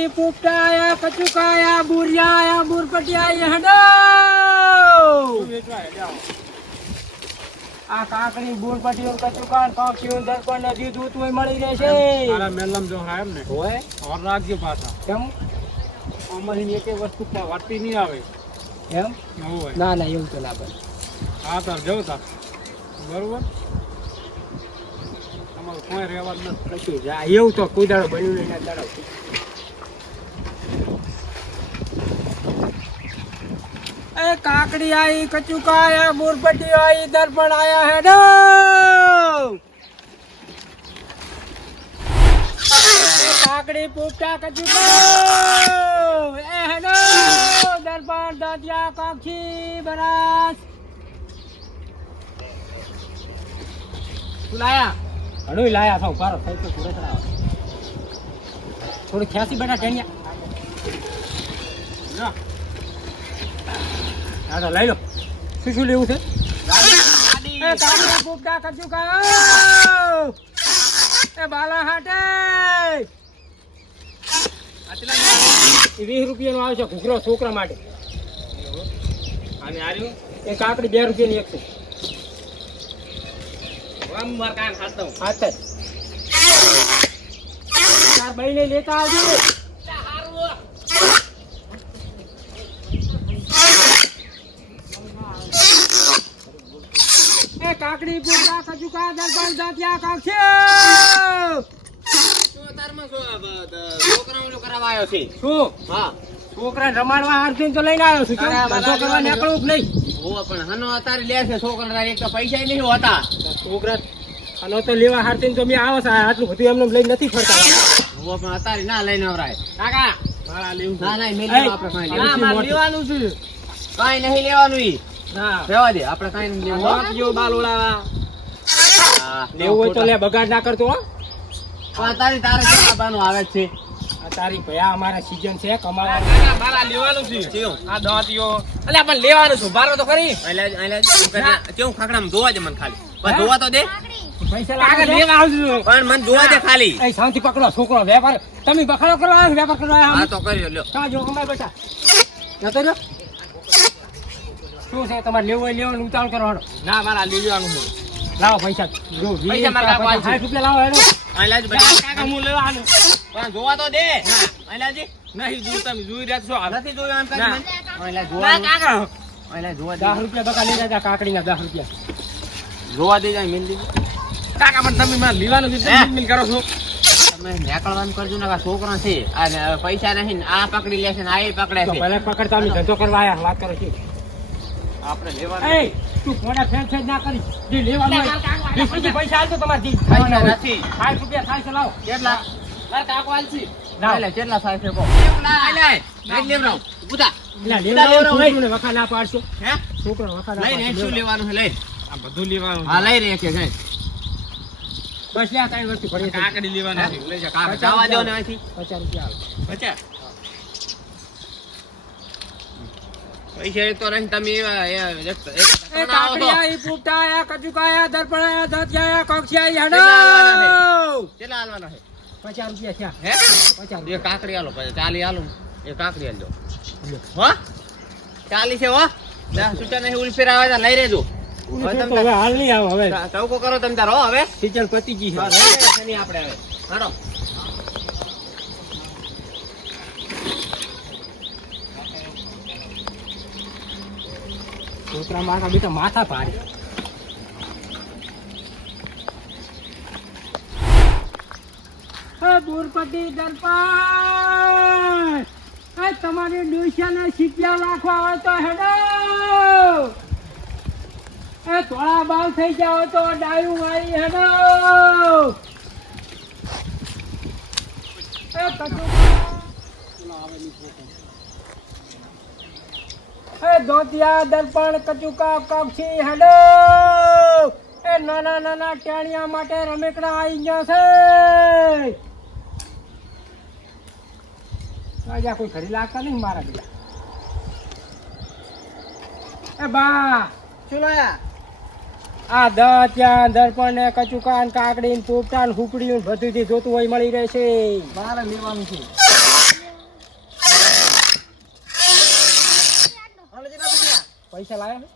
કાકડી પોપટાયા કચુકાયા બુરિયાયા બુરપટિયા હેડો આ કાકડી બુરપટિયો કચુકાન કાકીઓ દર્પણ નદી દૂધ હોય મળી રહેશે તારા મેલમ જો હા એમ ને હોય ઓર રાખજો પાછા કેમ અમારી એક વસ્તુ વાટી નહીં આવે એમ હોય ના ના એવું તો ના બને હા તાર જવું તાર બરોબર અમારું કોઈ રહેવા નથી કશું જા એવું તો કોઈ દાડો બન્યું નહીં ના દાડો એ કાકડી આઈ કચુકા આયા બુરપટી આઈ દર્પણ આયા હેડો એ કાકડી પોપટા કચુકા એ હેડો દર્પણ દાંતિયા કાક્ષી બરાસ લાયા ઘણું લાયા થાવ પારો થઈ તો પૂરે ચડાવો થોડી ખ્યાસી બેટા ટેનિયા હા તો લઈ લો શું લેવું છે એ કાકડી પોપટા કચુકા એ બાલા હાટે 20 રૂપિયાનો આવશે ઘૂઘરો છોકરા માટે અને આર્યું એ કાકડી 2 રૂપિયાની એક છે માર કાન ખાતો હાથ ચાર બઈને લેતા આવજો એ કાકડી પૂરા કચુકા દરબાર દાંતિયા કાક્ષે શું તારમાં છોકરાઓનો કરાવવા આવ્યો છે શું હા છોકરાને રમાડવા હારથી તો લઈને આવ્યો છું ધંધો કરવા નીકળવું નહીં હો પણ હનો અત્યારે લે છે છોકરા એક તો પૈસા નહીં હોતા છોકરા હનો તો લેવા હારથી તો મેં આવો છે આટલું બધું એમને લઈને નથી ફરતા હો પણ અત્યારે ના લઈને આવરાય કાકા મારા લેવું ના ના મેં આપણે કાઈ લેવાનું છે કાઈ નહીં લેવાનું ઈ ના રહેવા દે આપણે કાઈ નહીં લેવું જો બાલ ઉડાવા હા લેવું હોય તો લે બગાડ ના કરતો હો પણ તારી તારે જવાબાનું આવે છે આ તારી ભયા અમારા સીઝન છે કમાવા મારા લેવાનું છે આ દાંતિયો અલ્યા પણ લેવાનું છે બારો તો કરી એટલે કેવું ખાકડામાં જોવા દે મને ખાલી બસ જોવા તો દે પૈસા લાગે લેવા આવજો પણ મને જોવા દે ખાલી એ શાંતિ પકડો છોકરો વેપાર તમે બખાડો કરવા આવ્યો વેપાર કરવા આવ્યા હા તો કરી લ્યો કા જો અમાર બેટા નતો લ્યો શું છે તમારે લેવું હોય લેવાનું ઉતાવળ કરવાનો ના મારા લેવાનું છે લાવો પૈસા જો પૈસા મારા 60 રૂપિયા લાવો હેડો આઈલાજ કાકા હું લેવાનું પણ જોવા તો દે આઈલાજી નહીં જોઈ તમે જોઈ રહ્યા છો નથી જોયું આમ કરી મને આઈલા જોવા કાકા આઈલા જોવા 10 રૂપિયા બકા લઈ જા કાકડીના 10 રૂપિયા જોવા દે જાય મેંદી કાકા મને તમે માર લેવાનું છે મિલ કરો છો તમે નેકળવાનું કરજો ને આ છોકરો છે આ પૈસા નહીં આ પકડી લેશે ને આ એ પકડે છે ભલે પકડતા અમે ધંધો કરવા આયા વાત કરો છો આપણે લેવાનું એ તું મોડા ફેંચ ના કરી જે લેવાનું હોય જે પૈસા આલતો તમાર જી પૈસા નથી 60 રૂપિયા થાય છે લાવો કેટલા માર કાકો આલસી ના લે કેટલા થાય છે કો ના લે નહીં લેવરાવ બુધા લેવરાવ ને વખા ના પાડશો હે છોકરો વખા ના લઈ શું લેવાનું છે લઈ આ બધું લેવાનું હા લઈ રે કે જાય બસ યા કઈ વસ્તુ પડી કાકડી લેવાની છે લઈ જા કાકા જવા દો ને અહીંથી 50 રૂપિયા આવે 50 પૈસા તો નહીં તમે કાકડિયા પૂટાયા કચુકાયા દર્પણાયા દાંતિયા કાક્ષિયા હેડો કેટલા હાલવાના છે 50 રૂપિયા થયા હે 50 એ કાકડી આલો 40 આલો એ કાકડી આલજો હો 40 છે હો ના સુટા નહીં ઉલ ફેરાવા લઈ રેજો હવે હાલ નહીં આવો હવે ચૌકો કરો તમે તારો હવે સીઝન પતીજી છે લઈ આપણે હવે હારો છોકરા મારા બેટા માથા ભારે બુરપટી દર્પણ તમારી ડોસિયાના સીપિયા નાખવા હોય તો હેડો થોડા બાલ થઈ જાવ તો ડાયું મારી હેડો દોતિયા દર્પણ કચુકા કાક્ષી હેડો એ નાના નાના ટેણિયા માટે રમેકડા આવી ગયા છે આજે કોઈ ખરી લાગતા નહીં મારા બીજા એ બા શું લાયા આ દોતિયા દર્પણ ને કચુકા કાકડી પોપટા હુકડી બધું જે જોતું હોય મળી રહેશે મારે લેવાનું છે પૈસા લાયા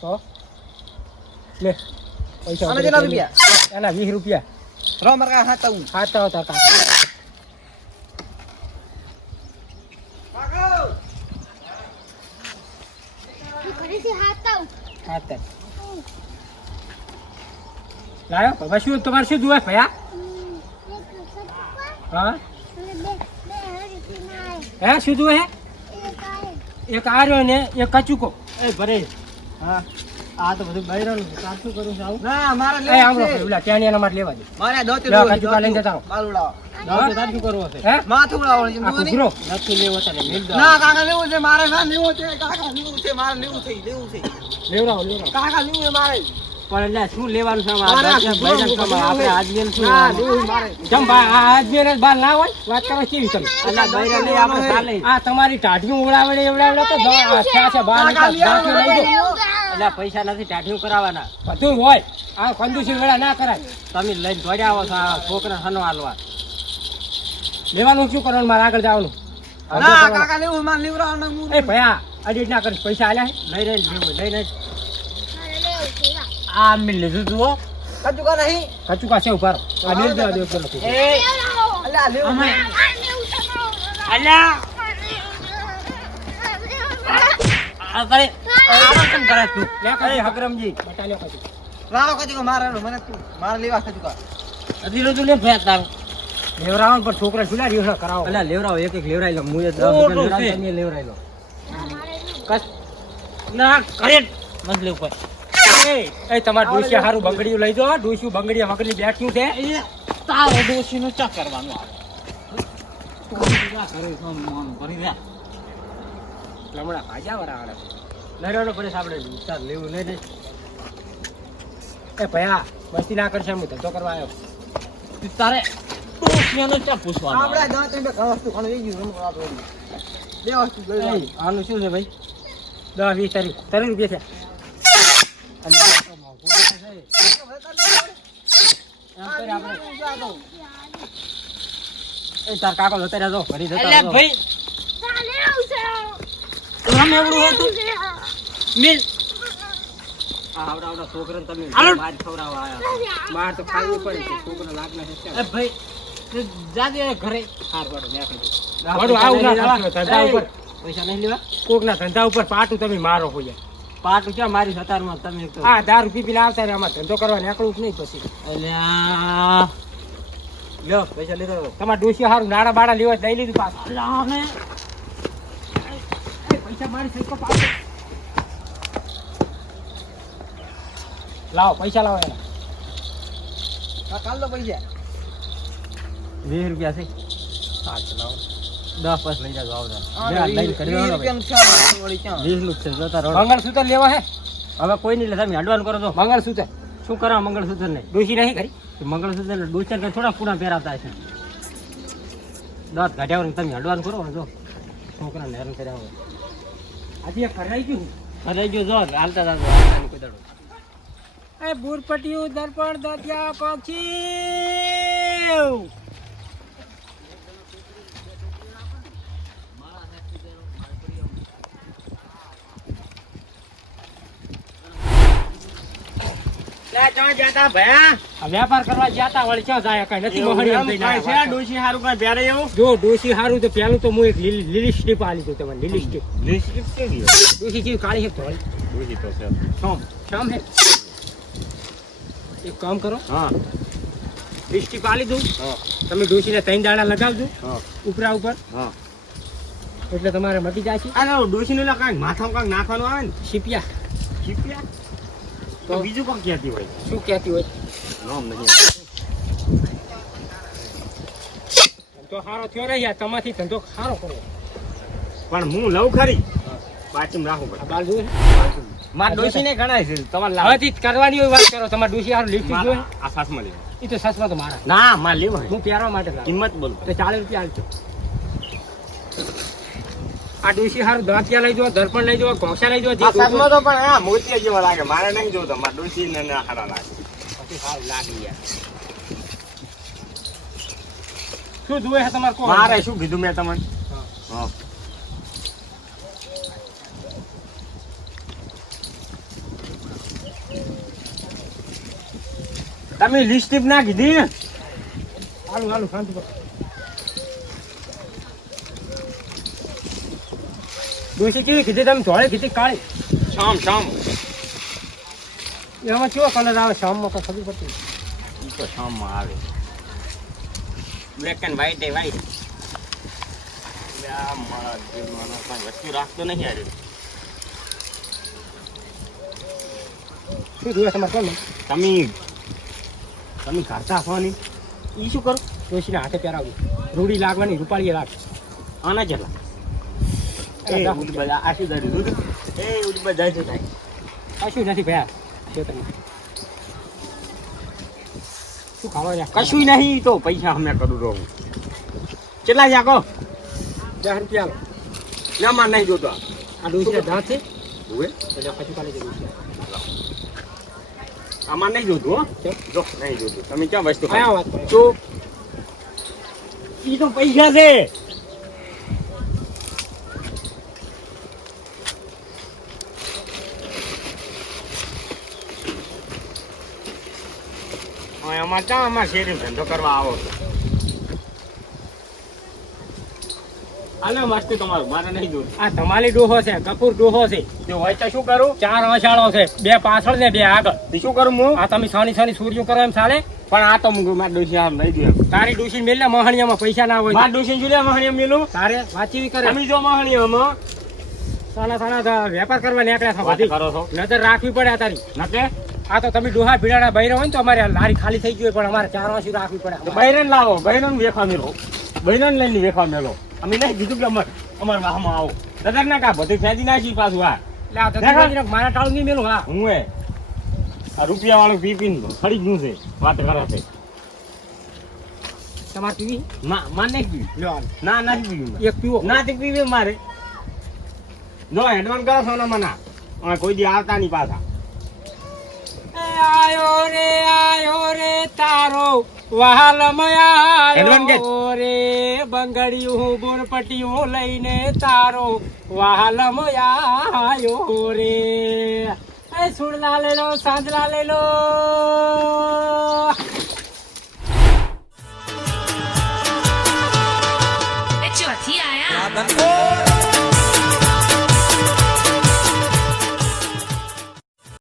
તો લે પૈસા આના કેટલા રૂપિયા? એના 20 રૂપિયા રો માર કાકા હાથ આવું. ખાતા હતા કાકા ખાતા લાયો હવે શું તમારે શું જોવે ભયા હા હે શું જોવે હે એક આર્યો ને એક કચુકો એ ભરે હા આ તો બધું બૈરાનું છે તાર શું કરું છું આવું ના મારે એ આમ રો પેલા ત્યાં એના માટે લેવા દે મારે દોતી લે કચુકા લઈને જતા રહો મારું લાવો. દાવ તાર શું કરવો છે હે માથું લાવો છે આ કુકરો નથી લેવો તને મિલ દો ના કાકા લેવું છે મારે ના લેવું છે કાકા લેવું છે મારે લેવું છે લેવરાવો કાકા લેવું છે મારે પણ એટલે શું લેવાનું છે મારે આ આપણે આજમેન શું ના લેવું મારે જમ ભાઈ આ આજમેન જ બાર ના હોય વાત કરો કેવી તમે એટલે બૈરા લઈ આપણે ચાલે આ તમારી ટાઢીઓ ઉડાવડે તો છે બાર એટલે પૈસા નથી ટાઢીઓ કરાવવાના બધું હોય આ કંદુસી વેળા ના કરાય તમે લઈને દોડ્યા આવો છો આ છોકરા હનો હાલવા લેવાનું શું કરવાનું મારે આગળ જવાનું ના કાકા લેવું મારે લેવરાવાનું એ ભયા અડીટ ના કરીશ પૈસા આલ્યા લઈ લેવું લઈને આ મિલ લીધું જુઓ કચુકા નહીં કચુકા છે ઉભા રહો. આ મિલ દેવા દો પેલો એ અલ્યા લેવું અલ્યા આ કરે આરામ કેમ કરે તું લે કરે હકરમજી બટાલ્યો કચું લાવો કચુકા મારે મને મારે લેવા કચુકા અધીરો તું લે ભેત તાર લેવરાવ પર છોકરા સુલા રીહા કરાવો અલ્યા લેવરાવ એક એક લેવરાઈ લો મુએ 10 રૂપિયા લેવરાવ તમે લેવરાઈ લો કસ ના કરે મત લે ઉપર એ તમાર ડોશી હારું બંગડીયું લઈ જો ડોશી બંગડીયા વગરની બેઠ્યું છે તારો ડોશી નું ચા કરવાનું આવે તું શું કરે છો મોન ભરી જા લમડા ભાજા વરાવાળા લડવાનો પડે આપણે વિસ્તાર લેવું નહીં દે એ ભયા મસ્તી ના કરશે હું ધંધો કરવા આવ્યો તારે ડોશીનો ચા પૂછવાનું આપણે દાંત બે વસ્તુ ખાણ લઈ ગયું આપણે બે વસ્તુ લઈ લો. આનું શું છે ભાઈ 10 20 30 રૂપિયા છે અને આ મોંઘું છે એમ કરે આપણે એ તાર કાકો જતા રહેજો ઘરે જતા રહેજો ભાઈ રામ એવડું હતું મિલ આવડા છોકરાને તમે માર ખવરાવા આયા માર તો ખાવી પડે છે છોકરા લાગના છે એ ભાઈ તું જાજે ઘરે હાર પડો મે કહી દઉં આવું ના ધંધા ઉપર પૈસા નહીં લેવા કોકના ધંધા ઉપર પાટું તમે મારો હોય પાટું ક્યાં મારી સતારમાં તમે આ 10 રૂપિયા પેલા આવતા રે આમાં ધંધો કરવા નીકળવું જ નહીં પછી અલ્યા લ્યો પૈસા લીધો તમાર ડોશી હારું નાડા બાડા લેવા લઈ લીધું પાછું પૈસા મારી સૈકો પાછો લાવો પૈસા લાવો એના કાલ તો પૈસા 20 રૂપિયા છે સાચ લાવો 10 પાસ લઈ જાવ આવતા લઈને કરી વીસ લેવાનો રૂપિયાનું ચા વળી ક્યાં? 20 નું છે જતા રહો મંગળસૂત્ર લેવા હે હવે કોઈ નહીં લે તમે અડવાન કરો છો મંગળસૂત્ર શું કરાવ મંગળસૂત્ર નહીં ડોશી નહીં કરી મંગળસૂત્ર ડોચર કે થોડા પૂરા પહેરાતા હશે દાંત કાઢ્યા તમે અડવાન કરો જો છોકરાને હેરાન કર્યા હોય આજે કરાઈ ગયું જો હાલતા કોઈ દાડો એ બુરપટીયું દર્પણ દત્યા પક્ષી વેપાર કરવા જતા વળી ક્યાં જાય કઈ નથી મોહણી એમ થઈને આવ્યા. ડોશી હારું કઈ પહેરે એવું જો ડોશી હારું તો પેલું તો હું એક લીલી સ્ટીપ આલી દઉં તમને લીલી સ્ટીપ ડોશી કેવી કાળી છે થોડી શામ હે એક કામ કરો હા સ્ટીપ આલી દઉં તમે ડોશીને 3 દાણા લગાવજો ઉપરા ઉપર હા એટલે તમારે મટી જાય છે આ ડોશી નું કાંઈ માથામાં કાંઈક નાખવાનું આવે ને શીપિયા શીપિયા તો બીજું કોણ કહેતી હોય શું કહેતી હોય નામ નહીં ધંધો સારો થયો રહી યાર તમાથી ધંધો સારો કરો પણ હું લઉં ખરી પાછું રાખું આ બાલ જોવે મારા ડોશીને ગણાય છે તમારે હવેથી જ કરવાની હોય વાત કરો તમારે ડોશી સારું લીટી જોવે આ સાસમાં લેવા એ તો સસમાં તો મારા ના મારે લેવા હું પહેરવા માટે લાવ્યો. કિંમત બોલ તો 40 રૂપિયા આલજો આ ડોશી હારું દાંતિયા લઈ જાઓ દર્પણ લઈ જાઓ ઘોંસા લઈ જાઓ જે સાસમાં તો પણ હા મોતિયા જેવા લાગે મારે નહીં જોતો મારા ડોશી ને ના હારા લાગે પછી હાલ લાગી યાર શું જોવે છે તમારે કોણ મારે શું કીધું મેં તમને હા તમે લિસ્ટ ના કીધી ને હાલું હાલું શાંતિ કરો. ડોશી કેવી કીધી તમે ધોળે કીધી કાળી શામ શામ એમાં કેવો કલર આવે શામમાં તો ખબર પડતી ઈ તો શામમાં આવે black and white A white મારા દિલમાં કાંઈ વસ્તુ રાખતો નહીં આજે શું જોવે તમારે કોણ તમે તમે ઘરતા છો ને ઈ શું કરો ડોશીને હાથે પહેરાવું રૂડી લાગવાની રૂપાળીએ લાગ આના જેટલા એ ઉડી બધા આશી દાડી દૂધ એ ઉડી બધા છે થાય કશું નથી ભયા છે તમે શું ખાવા યાર કશું નહીં તો પૈસા અમે કરું રહું કેટલા જાકો 10 રૂપિયા ના માં નહીં જોતો આ ડોશી દાંત છે હવે એટલે પછી કાલે જવું આમાં નહીં જોતું હો જો નહીં જોતું તમે ક્યાં વસ્તુ કયા વાત કરો તો ઈ તો પૈસા છે અમારે ક્યાં અમારે શેરી ધંધો કરવા આવો છો આને મસ્ત તમારું મારે નહીં જોતું આ ધમાલી ડોહો છે કપૂર ડોહો છે જો હોય તો શું કરું 4 અષાળો છે 2 પાછળ ને 2 આગળ તો શું કરું હું આ તમે સાની સૂર્યો કરો એમ ચાલે પણ આ તો મારા ડોસી આમ નહીં દે તારી ડોશી મેલ ને મહાણિયામાં પૈસા ના હોય મારા ડોસી જોડે મહાણીયા મેલું તારે વાંચી કરે તમે જો મહાણીયામાં સાના વેપાર કરવા નીકળ્યા છો બધી કરો છો નજર રાખવી પડે આ તારી નકે આ તો તમે ડોહા ભીડાના બૈરા હોય ને તો અમારે લારી ખાલી થઈ ગઈ હોય પણ અમારે 4 વર્ષ રાખવી પડે બૈરન લાવો બૈરન વેખવા મેલો બૈરન લઈને વેખવા મેલો અમે નહીં કીધું કે અમાર વાહમાં આવો નજર ના કા બધું ખેંચી નાખી પાછું આ એટલે આ ધંધાજીને મારા ટાળું નહીં મેલું હા હું એ આ રૂપિયા વાળું પી ખરી ગયું છે વાત કરે છે તમારે પીવી માં નહીં પીવી લો હાલ. ના નથી પીવી એક પીવો ના તે પીવી મારે જો એડવાન્સ કરો સોના મના અમે કોઈ દી આવતા નહીં પાછા આયો રે તારો વહાલમ એડવાન્સ કે? આયો રે બંગડીયું બોરપટીયું લઈને તારો વહાલમ આયો રે એ સુડલા લે લો સાંજલા લે લો चौथी आया